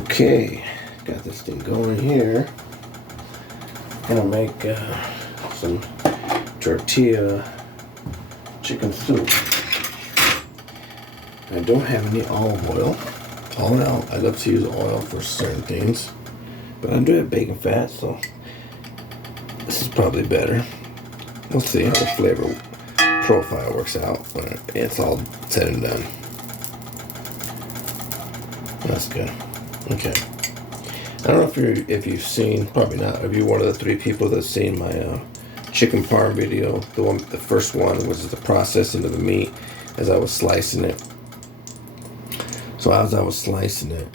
Okay, got this thing going here. Gonna make some tortilla chicken soup. I don't have any olive oil. I love to use oil for certain things, but I do have bacon fat, so this is probably better. We'll see how the flavor profile works out when it's all said and done. That's good. Okay. I don't know if you've seen, probably not. If you're one of the 3 people that's seen my chicken parm video, the first one was the processing of the meat as I was slicing it. So as I was slicing it,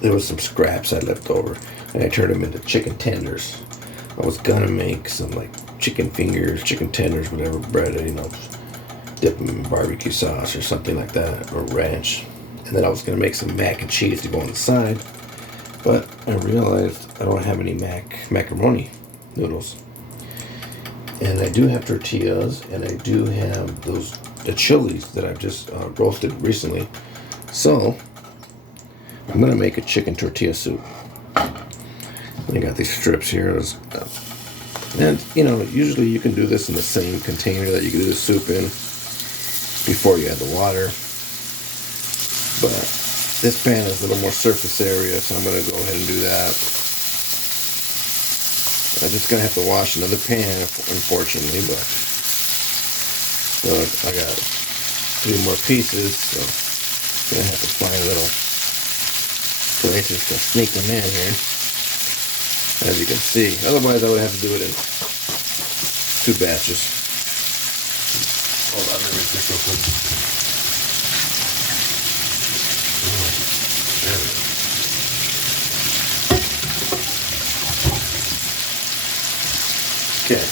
there was some scraps I left over, and I turned them into chicken tenders. I was gonna make some like chicken fingers, chicken tenders, whatever, bread, dip them in barbecue sauce or something like that, or ranch. And then I was gonna make some mac and cheese to go on the side, but I realized I don't have any macaroni noodles. And I do have tortillas, and I do have the chilies that I've just roasted recently. So I'm gonna make a chicken tortilla soup. I got these strips here, and usually you can do this in the same container that you can do the soup in before you add the water. But this pan has a little more surface area, so I'm going to go ahead and do that. I'm just going to have to wash another pan, unfortunately, but so I got 3 more pieces, so I'm going to have to find little places to sneak them in here, as you can see. Otherwise, I would have to do it in 2 batches. Hold on, let me take real quick. Okay,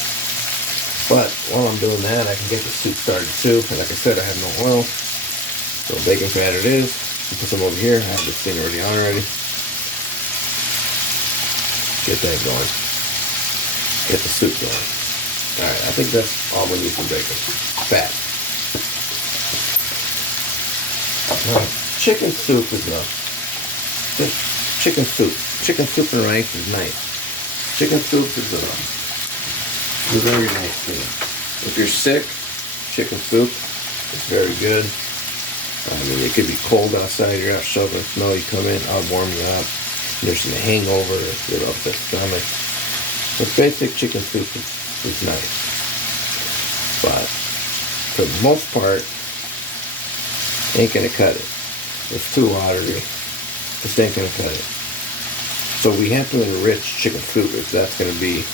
but while I'm doing that, I can get the soup started too. And like I said, I have no oil, so bacon fat it is. Put some over here. I have this thing already on already. Get that going. Get the soup going. All right, I think that's all we need for bacon fat. Now, chicken soup is chicken soup. Chicken soup and rice is nice. Chicken soup is a very nice thing. If you're sick, chicken soup is very good. I mean, it could be cold outside, you're out shoveling snow, you come in, I'll warm you up. There's some hangover, you're upset stomach. But basic chicken soup is nice. But for the most part, ain't gonna cut it. It's too watery. Just ain't gonna cut it. So we have to enrich chicken soup if that's gonna be,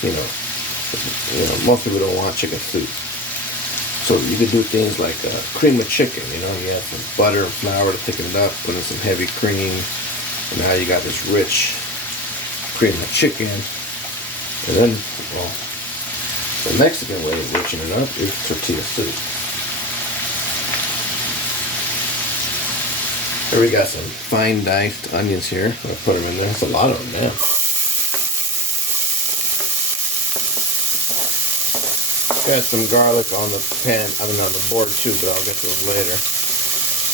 most people don't want chicken soup. So you could do things like cream of chicken, you have some butter and flour to thicken it up, put in some heavy cream, and now you got this rich cream of chicken. And then, the Mexican way of enriching it up is tortilla soup. Here we got some fine diced onions here. I'll put them in there. That's a lot of them now. Got some garlic on the pan, on the board too, but I'll get those later.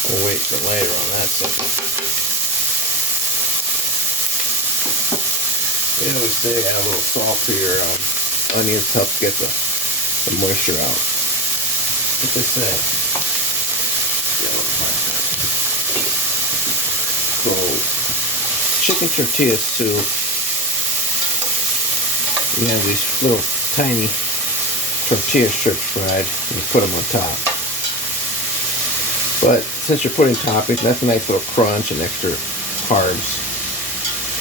We'll wait for later on that second. We always say add a little salt to your onions, helps get the moisture out. What they say. So, chicken tortilla soup, you have these little tiny tortilla strips fried, and you put them on top. But since you're putting toppings, that's a nice little crunch and extra carbs.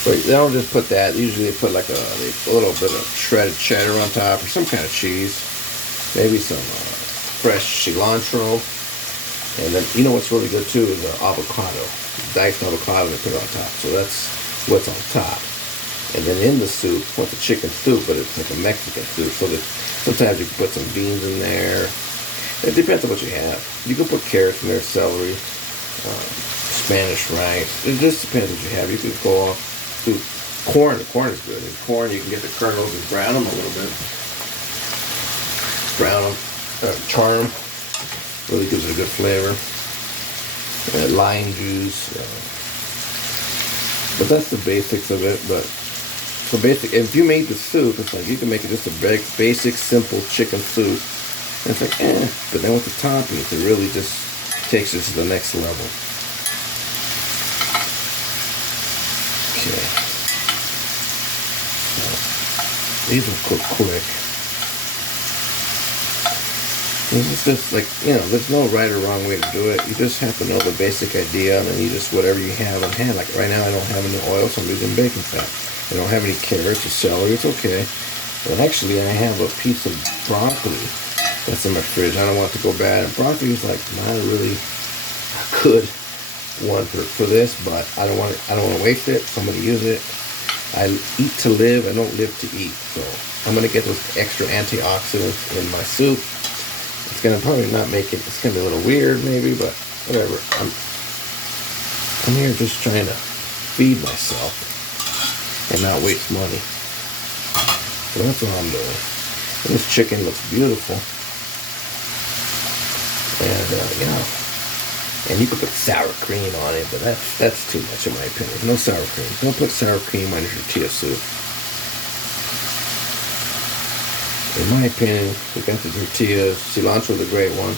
But they don't just put that. Usually they put like a little bit of shredded cheddar on top, or some kind of cheese. Maybe some fresh cilantro. And then, what's really good too is avocado. Diced avocado to put on top. So that's what's on top. And then in the soup, what's a chicken soup, but it's like a Mexican soup. So that sometimes you can put some beans in there. It depends on what you have. You can put carrots in there, celery, Spanish rice. It just depends what you have. You can go off to corn. The corn is good. In corn, you can get the kernels and brown them a little bit. Brown them, char them. Really gives it a good flavor. Lime juice, But that's the basics of it. But so basic, if you made the soup, it's like you can make it just a basic, simple chicken soup. And it's like, but then with the toppings, it really just takes it to the next level. Okay. So, these will cook quick. This is just like, there's no right or wrong way to do it. You just have to know the basic idea, and then you just, whatever you have on hand. Like right now, I don't have any oil, so I'm using bacon fat. I don't have any carrots or celery, it's okay. But actually, I have a piece of broccoli that's in my fridge. I don't want it to go bad. Broccoli is like not a really good one for this, but I don't want to waste it, so I'm going to use it. I eat to live, I don't live to eat. So I'm going to get those extra antioxidants in my soup. It's going to probably not make it, it's going to be a little weird maybe, but whatever. I'm here just trying to feed myself and not waste money. So that's what I'm doing. And this chicken looks beautiful. And and you could put sour cream on it, but that's too much in my opinion. No sour cream. Don't put sour cream on your tortilla soup. In my opinion, we got the tortillas. Cilantro is a great one.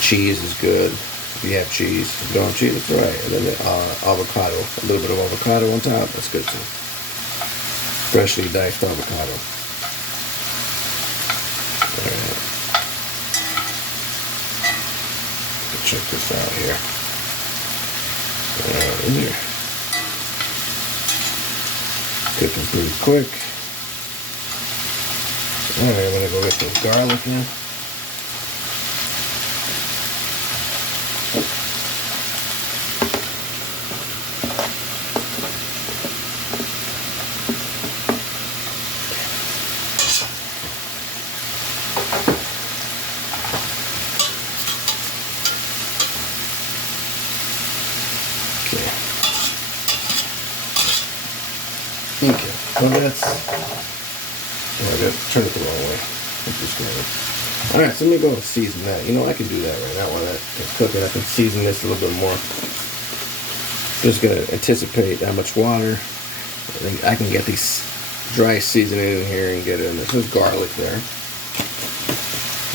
Cheese is good. If you have cheese, if you don't have cheese, it's alright. And then avocado, a little bit of avocado on top, that's good too. Freshly diced avocado. Alright. Check this out here. Here. Cooking pretty quick. Alright, I'm gonna go get this garlic in. Okay, well that's, I gotta turn it the wrong way. Alright, so let me go and season that. I can do that right now while that's cooking. I can season this a little bit more. Just gonna anticipate how much water. I can get these dry seasoning in here and get it in there. There's garlic there.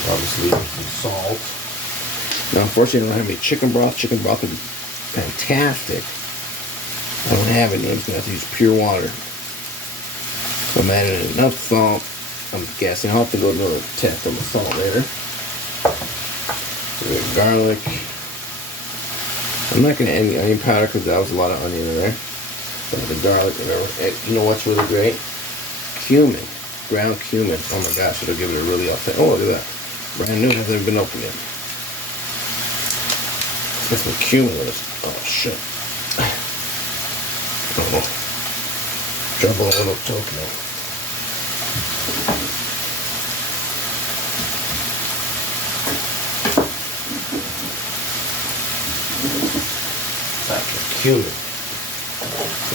Obviously, some salt. Now, unfortunately, I don't have any chicken broth. Chicken broth would be fantastic. I don't have any. I'm just gonna have to use pure water. So I'm adding enough salt. I'm guessing I'll have to go do a test on the salt later. So we have garlic. I'm not going to add any onion powder because that was a lot of onion in there. So the garlic, whatever. You know what's really great? Cumin. Ground cumin. Oh my gosh, it'll give it a really authentic. Oh, look at that. Brand new, hasn't even been opened yet. Let's get some cumin with this. Oh shit. Oh. Trouble a little Tokyo. Cumin.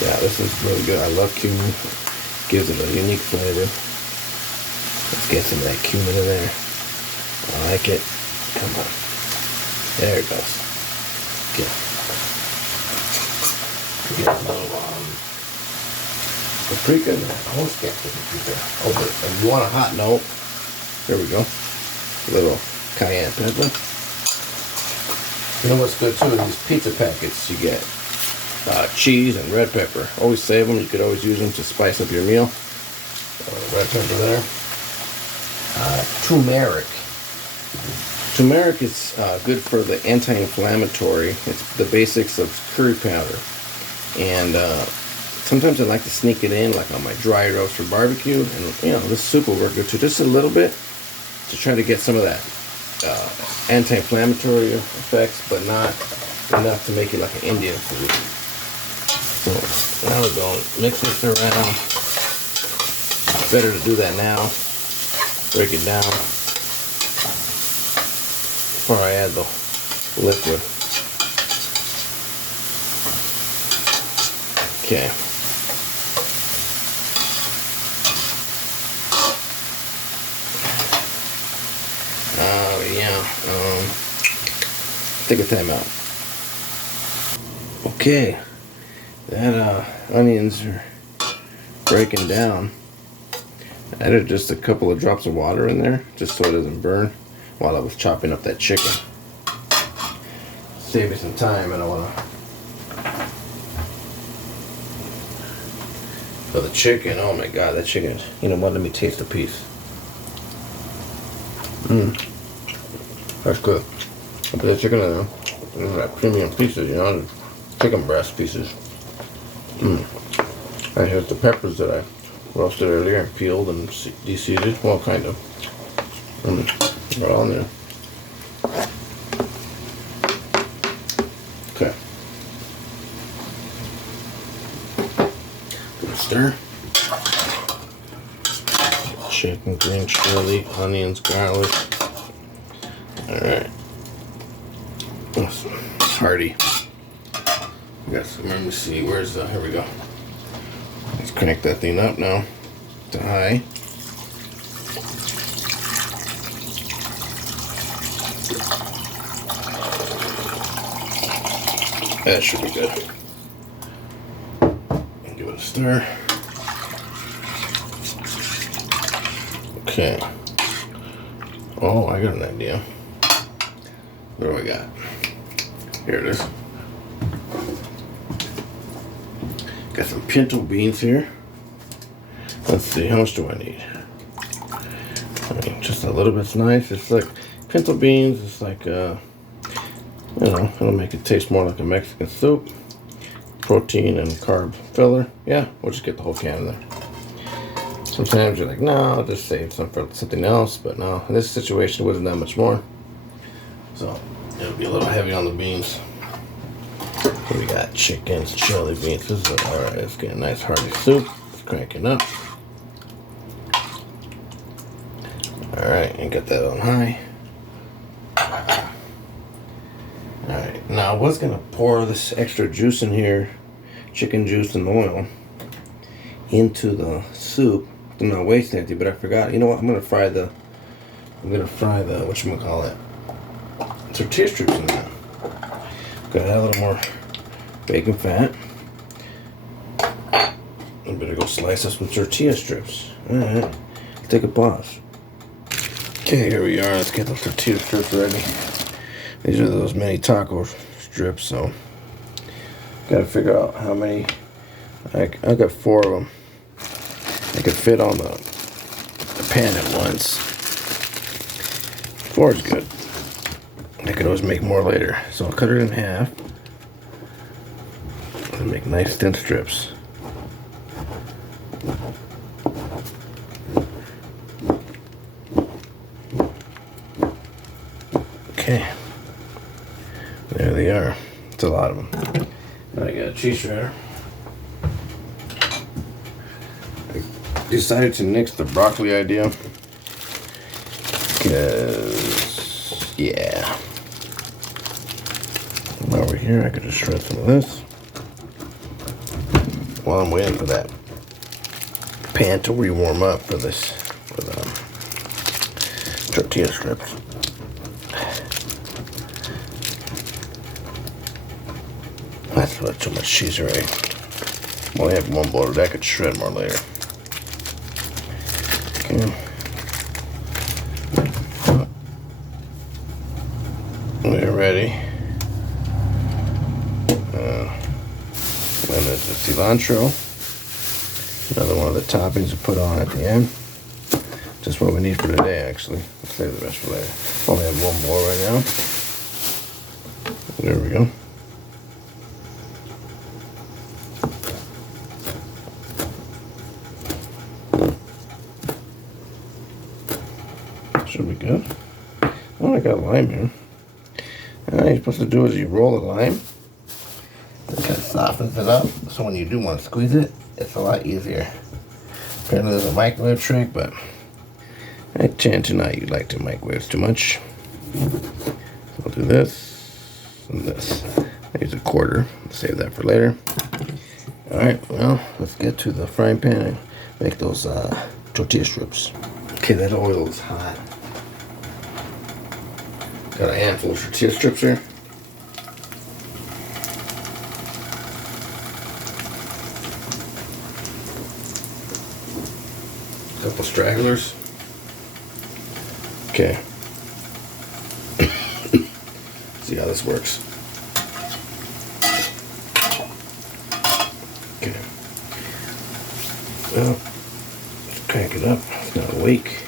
Yeah, this is really good. I love cumin. Gives it a unique flavor. Let's get some of that cumin in there. I like it. Come on. There it goes. Okay. Get a little paprika. Almost get the paprika. Oh, but if you want a hot note, there we go. A little cayenne pepper. You know what's good too? These pizza packets you get. Cheese and red pepper. Always save them. You could always use them to spice up your meal. Red pepper there. Turmeric. Turmeric is good for the anti-inflammatory. It's the basics of curry powder. And sometimes I like to sneak it in, like on my dry roast for barbecue. And this soup will work good too. Just a little bit to try to get some of that anti-inflammatory effects, but not enough to make it like an Indian food. So now we're going to mix this around. It's better to do that now. Break it down before I add the liquid. Okay. Take a time out. Okay. That onions are breaking down. I added just a couple of drops of water in there just so it doesn't burn while I was chopping up that chicken. Save me some time, and I want to. For the chicken, oh my god, that chicken. You know what? Let me taste a piece. That's good. I put the chicken in there. These are like premium pieces, you know, chicken breast pieces. And here's the peppers that I roasted earlier and peeled and de-seeded. Well, kind of. Right on there. Okay. Stir. Chicken, green chili, onions, garlic. Alright. Hearty. We got some, let me see, where's the, here we go. Let's crank that thing up now to high. That should be good. And give it a stir. Okay. Oh, I got an idea. What do I got? Here it is. Got some pinto beans here. Let's see, how much do I need? I mean, just a little bit's nice. It's like pinto beans. It's like, you know, it'll make it taste more like a Mexican soup. Protein and carb filler. Yeah, we'll just get the whole can in there. Sometimes you're like, no, I'll just save some for something else. But no, in this situation, it wasn't that much more. So it'll be a little heavy on the beans. Here we got chickens, chili beans. This is all right. Let's get a nice hearty soup. It's cranking up. All right, and get that on high. All right, now I was gonna pour this extra juice in here, chicken juice and oil, into the soup to not waste anything, but I forgot. You know what? I'm gonna fry the whatchamacallit, tortilla strips in there. Gotta add a little more bacon fat. I better go slice us some tortilla strips. Alright, take a pause. Okay, here we are. Let's get those tortilla strips ready. These are those mini taco strips, so gotta figure out how many. I got 4 of them. I could fit on the pan at once. 4 is good. I could always make more later. So I'll cut it in half and make nice thin strips. Okay. There they are. It's a lot of them. Now I got a cheese shredder. I decided to nix the broccoli idea because, yeah. Over here, I could just shred some of this while I'm waiting for that pan to re-warm up for this, for the tortilla strips. That's not too much cheese already. I only have 1 bowl. I could shred more later. Okay. We're ready. And there's the cilantro. Another one of the toppings to put on at the end. Just what we need for today, actually. Let's save the rest for later. Only have 1 bowl right now. There we go. Should be good. Oh, I got lime here. All you're supposed to do is you roll the lime. It kind of softens it up, so when you do want to squeeze it, it's a lot easier. Apparently there's a microwave trick, but I tend to not like to microwave too much. So I'll do this and this. I use a 1/4. Save that for later. All right, well, let's get to the frying pan and make those tortilla strips. Okay, that oil is hot. Got a handful of tortilla strips here. couple stragglers. Okay. See how this works. Okay. Well, let's crank it up. It's not awake.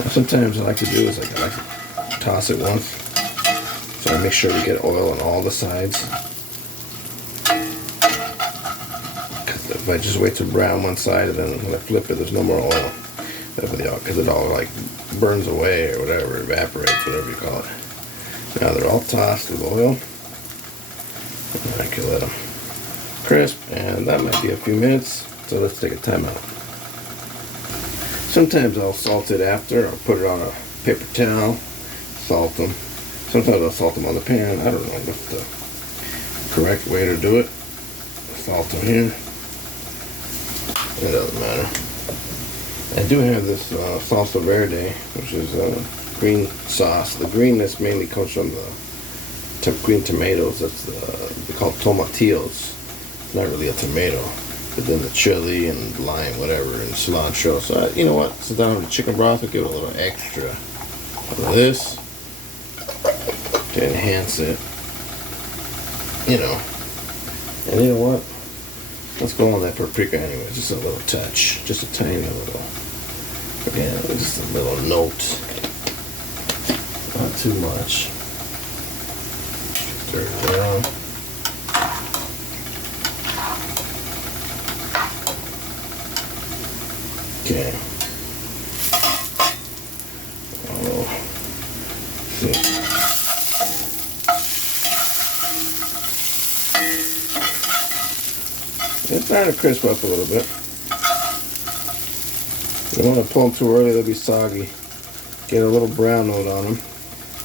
Now, sometimes I like to do is I like to toss it once, so I make sure to get oil on all the sides. Because if I just wait to brown one side and then when I flip it, there's no more oil. Because it all like burns away or whatever, evaporates, whatever you call it. Now they're all tossed with oil. And I can let them crisp, and that might be a few minutes. So let's take a timeout. Sometimes I'll salt it after. I'll put it on a paper towel, salt them. Sometimes I'll salt them on the pan. I don't know what's the correct way to do it. Salt them here. It doesn't matter. I do have this salsa verde, which is green sauce. The greenness mainly comes from the green tomatoes. That's they're called tomatillos. It's not really a tomato, but then the chili and lime, whatever, and cilantro. So you know what? Since I don't have the chicken broth, I'll give it a little extra of this to enhance it. You know, and you know what? Let's go on that paprika anyway. Just a little touch, just a tiny little. Yeah, just a little note. Not too much. Stir it down. Okay. Oh. See. It's starting to crisp up a little bit. You don't want to pull them too early, they'll be soggy. Get a little brown note on them.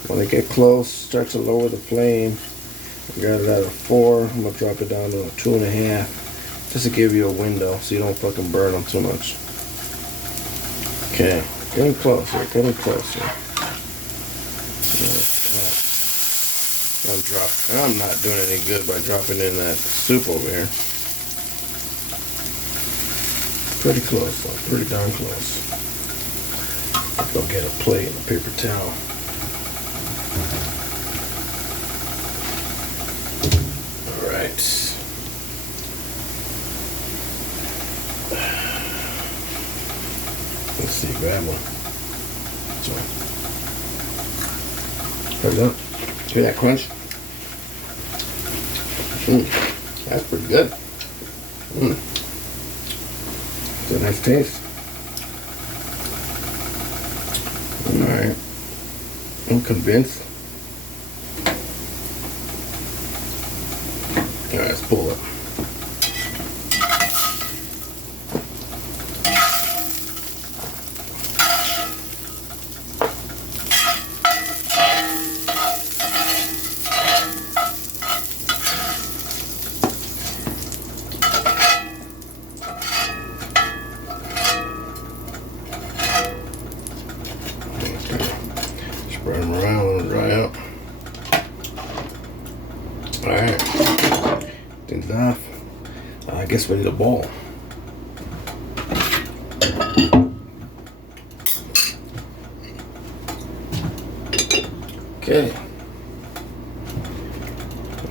When they get close, start to lower the flame. I got it at a 4. I'm going to drop it down to a 2.5. Just to give you a window so you don't fucking burn them too much. Okay, getting closer, getting closer. I'm not doing any good by dropping in that soup over here. Pretty close though, pretty darn close. Go get a plate and a paper towel. Alright. Let's see, grab one. There we go. Hear that crunch? That's pretty good. It's a nice taste. Alright. I'm convinced. Alright, let's pull it. Spread them around, let them dry out. Alright. Things off. I guess we need a bowl. Okay.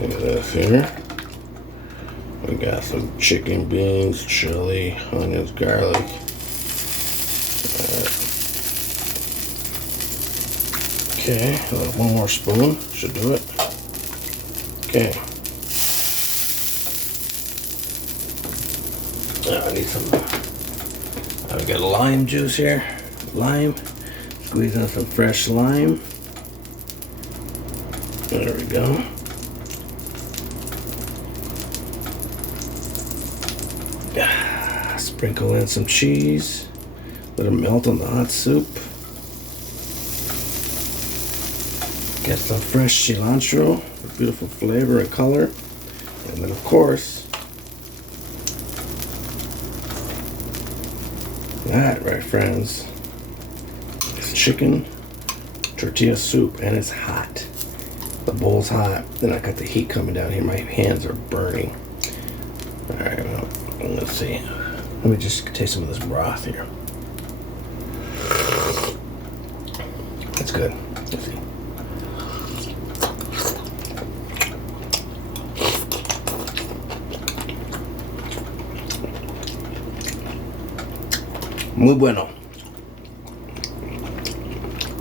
Look at this here. We got some chicken, beans, chili, onions, garlic. Okay, one more spoon should do it. Okay. I need some. We got lime juice here. Lime. Squeeze in some fresh lime. There we go. Sprinkle in some cheese. Let it melt on the hot soup. Get some fresh cilantro for beautiful flavor and color. And then of course, that, right friends, is chicken tortilla soup, and it's hot. The bowl's hot. Then I got the heat coming down here. My hands are burning. Alright, well, let's see. Let me just taste some of this broth here. That's good. Let's see. Muy bueno.